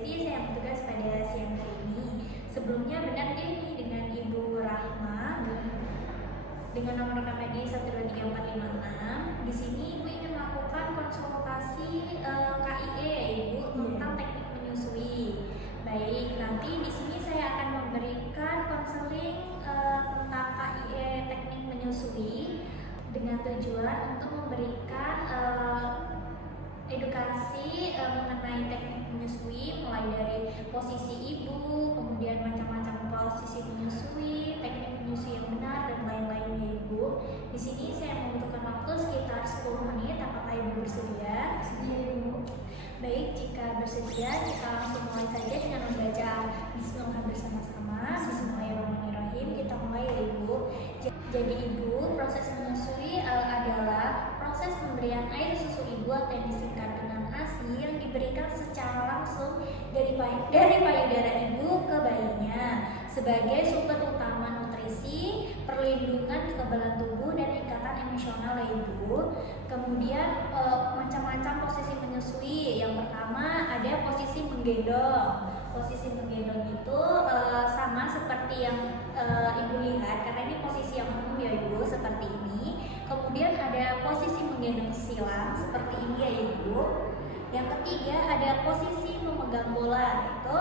Siti, saya bertugas pada siang hari ini. Sebelumnya benar nih dengan Ibu Rahma dengan nomor rekam ID 123456. Di sini Ibu ingin melakukan konsultasi KIE ya Ibu tentang teknik menyusui. Baik, nanti di sini saya akan memberikan konseling tentang KIE teknik menyusui dengan tujuan untuk memberikan edukasi mengenai teknik menyusui, mulai dari posisi ibu, kemudian macam-macam posisi menyusui, teknik menyusui yang benar dan lain-lainnya Ibu. Di sini saya membutuhkan waktu sekitar 10 menit. Apakah Ibu bersedia? Bersedia Ibu. Baik, jika bersedia kita langsung mulai saja dengan membaca Bismillah bersama-sama. Bismillahirrahmanirrahim. Kita mulai ya Ibu. Jadi Ibu, proses menyusui adalah proses pemberian air susu ibu atau yang disingkat dengan ASI yang diberikan secara langsung dari payudara ibu ke bayinya sebagai sumber utama nutrisi, perlindungan kekebalan tubuh dan ikatan emosional ya Ibu. Kemudian macam-macam posisi menyusui. Yang pertama ada posisi menggendong. Posisi menggendong itu sama seperti yang Ibu lihat, karena ini posisi yang umum ya Ibu, seperti ini. Kemudian ada posisi menggendong silang seperti ini ya Ibu. Yang ketiga ada posisi memegang bola, itu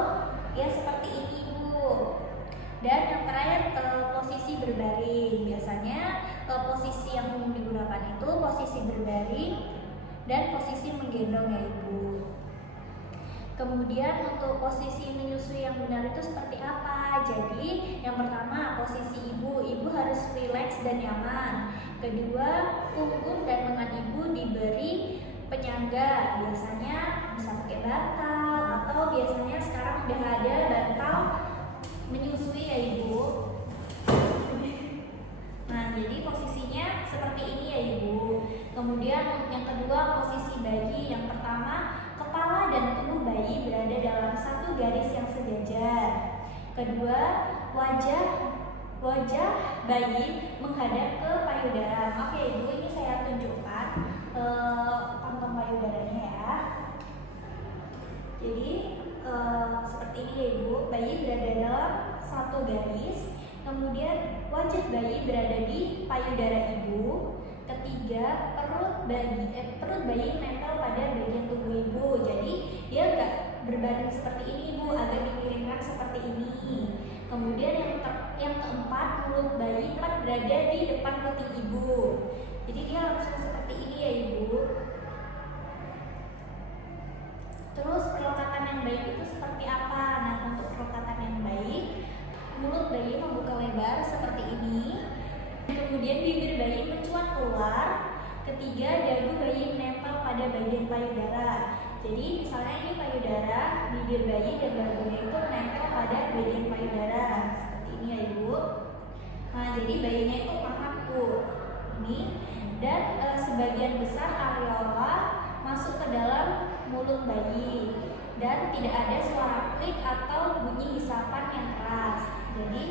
ya seperti ini Ibu. Dan yang terakhir posisi berbaring. Biasanya posisi yang umum digunakan itu posisi berbaring dan posisi menggendong ya Ibu. Kemudian untuk posisi menyusui yang benar itu seperti apa? Jadi yang pertama posisi ibu harus rileks dan nyaman. Kedua, punggung dan lengan ibu diberi penyangga. Biasanya bisa pakai bantal atau biasanya sekarang udah ada bantal menyusui ya Ibu. Nah, jadi posisinya seperti ini ya Ibu. Kemudian yang kedua posisi bayi. Yang pertama, kepala dan tubuh bayi berada dalam satu garis yang sejajar. Kedua, wajah bayi menghadap ke payudara. Maaf ya Ibu, ini saya tunjukkan kantong payudaranya ya. Jadi seperti ini ya Ibu, bayi berada dalam satu garis. Kemudian wajah bayi berada di payudara ibu. Ketiga, perut bayi nempel pada bagian tubuh ibu. Jadi dia enggak berbaring seperti ini Ibu, agak dimiringkan seperti ini. Kemudian yang keempat, mulut bayi tepat berada di depan ketiak ibu. Jadi dia langsung seperti ini ya Ibu. Terus perlekatan yang baik itu seperti apa? Nah, untuk perlekatan yang baik, mulut bayi membuka lebar seperti ini. Kemudian bibir bayi mencuat keluar. Ketiga, dagu bayi menempel pada bagian payudara. Jadi misalnya ini payudara, bibir bayi dan dagunya itu menempel pada bagian payudara seperti ini ya Ibu. Nah, jadi bayinya itu hangat tuh ini. Dan sebagian besar areola masuk ke dalam mulut bayi dan tidak ada suara klik atau bunyi hisapan yang keras. Jadi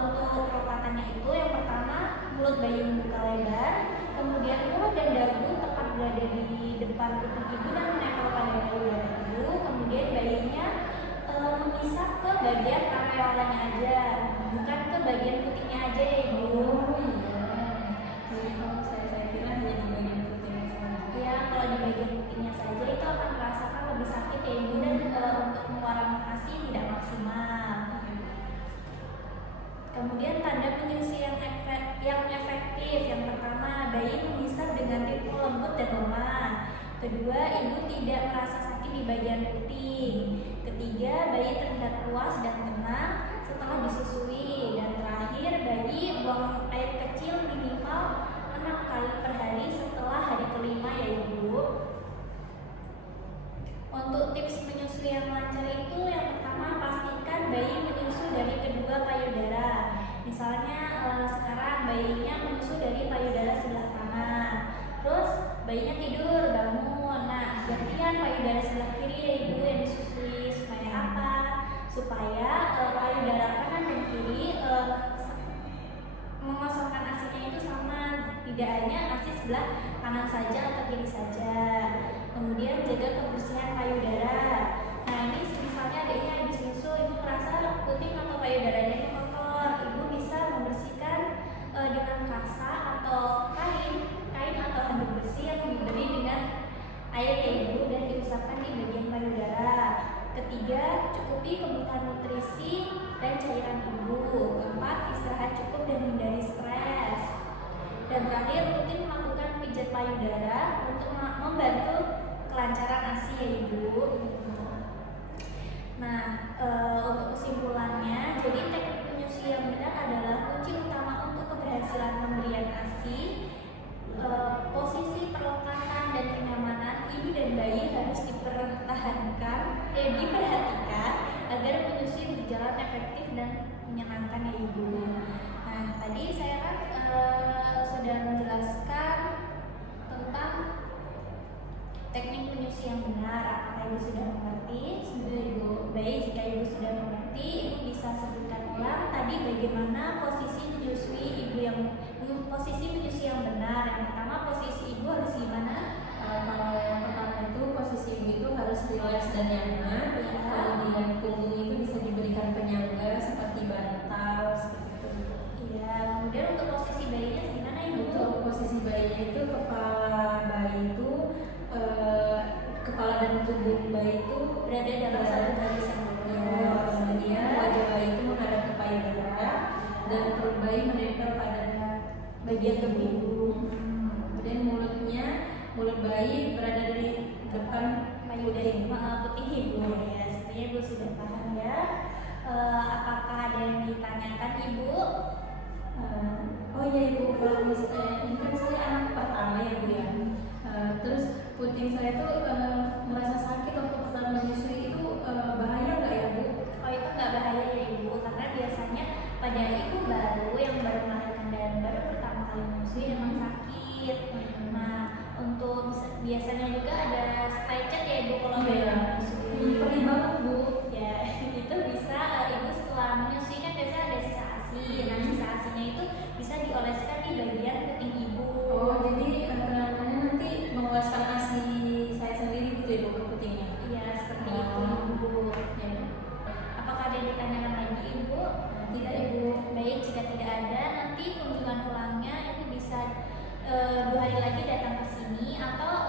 untuk perlekatannya itu yang pertama, mulut bayi membuka lebar, kemudian mulut dan dagu tepat berada di depan ketiak ibu dan menempel pada payudara ibu. Kemudian bayinya menghisap ke bagian areolanya aja, bukan ke bagian putingnya aja ya Ibu. Jadi kalau saya kira hanya di bagian putingnya saja. Ya, kalau di bagian putingnya saja itu akan merasakan lebih sakit ya Ibu, dan untuk pengeluaran ASI tidak maksimal. Kemudian tanda menyusui yang efektif. Yang pertama, bayi menghisap dengan ritme lembut dan lemah. Kedua, ibu tidak merasa sakit di bagian puting. Ketiga, bayi terlihat puas dan tenang setelah disusui. Dan terakhir, bayi buang air kecil minimal 6 kali per hari setelah hari kelima ya Ibu. Untuk tips menyusui yang lancar itu yang pertama, pastikan bayi menyusu dari kedua payudara. Misalnya sekarang bayinya menyusu dari payudara sebelah kanan. Terus bayinya tidur, bangun. Nah, gantian payudara sebelah kiri ya Ibu yang disusui. Supaya apa? Supaya payudara kanan dan kiri mengosongkan ASI-nya itu sama. Tidak hanya ASI sebelah kanan saja atau kiri saja. Kemudian jaga kebersihan payudara. Nah, ini pemilihan nutrisi dan cairan ibu. Keempat, istirahat cukup dan hindari stres. Dan terakhir, rutin melakukan pijat payudara untuk membantu kelancaran ASI ya ibu. Nah, untuk kesimpulannya, jadi teknik penyusui yang benar adalah kunci utama untuk keberhasilan pemberian ASI. Posisi perlekatan dan kenyamanan ibu dan bayi harus diperhatikan agar penyusui berjalan efektif dan menyenangkan ya ibu. Nah, tadi saya kan sudah menjelaskan tentang teknik penyusui yang benar. Apakah ibu sudah mengerti? Sudah ibu. Baik, jika ibu sudah mengerti, ibu bisa sebutkan ulang tadi bagaimana posisi menyusui yang benar. Yang pertama, posisi ibu harus gimana? Kalau yang pertama itu posisi ibu itu harus rileks dan nyaman. Ya. Kemudian punggung itu bisa diberikan penyangga seperti bantal seperti itu. Iya. Kemudian untuk posisi bayinya gimana ibu? Untuk posisi bayinya itu kepala dan tubuh bayi itu Berada dalam satu garis yang lurus. kemudian wajah bayi itu menghadap ke payudara dan perut bayi menempel pada Bagian tubuh ibu. Kemudian mulut bayi berada di depan Puting ibu ya. Sepertinya ibu sudah paham ya. Apakah ada yang ditanyakan ibu? Oh iya ibu, kalau misalnya ini kan saya anak pertama ya bu ya. Terus puting saya tuh merasa sakit waktu pertama menyusui itu bahaya nggak ya bu? Oh, itu nggak bahaya ya ibu, karena biasanya pada ibu baru yang baru melahirkan dan baru pertama kali menyusui memang sakit. Nah, untuk biasanya juga ada lecet ya ibu kalau Iya. baru menyusui. Perih banget bu. Ya, itu bisa ibu setelah menyusui kan biasanya ada sisa ASI. Nah, sisa ASInya itu bisa dioleskan di bagian puting ibu. Oh jadi penanganannya nanti menguaskan ASI saya sendiri gitu ya bu ke putingnya. Iya, seperti itu ibu. Ya. Apakah ada yang ditanyakan lagi ibu? Tidak ibu. Baik, jika tidak ada, nanti kunjungan ulangnya itu bisa 2 hari lagi datang ke sini atau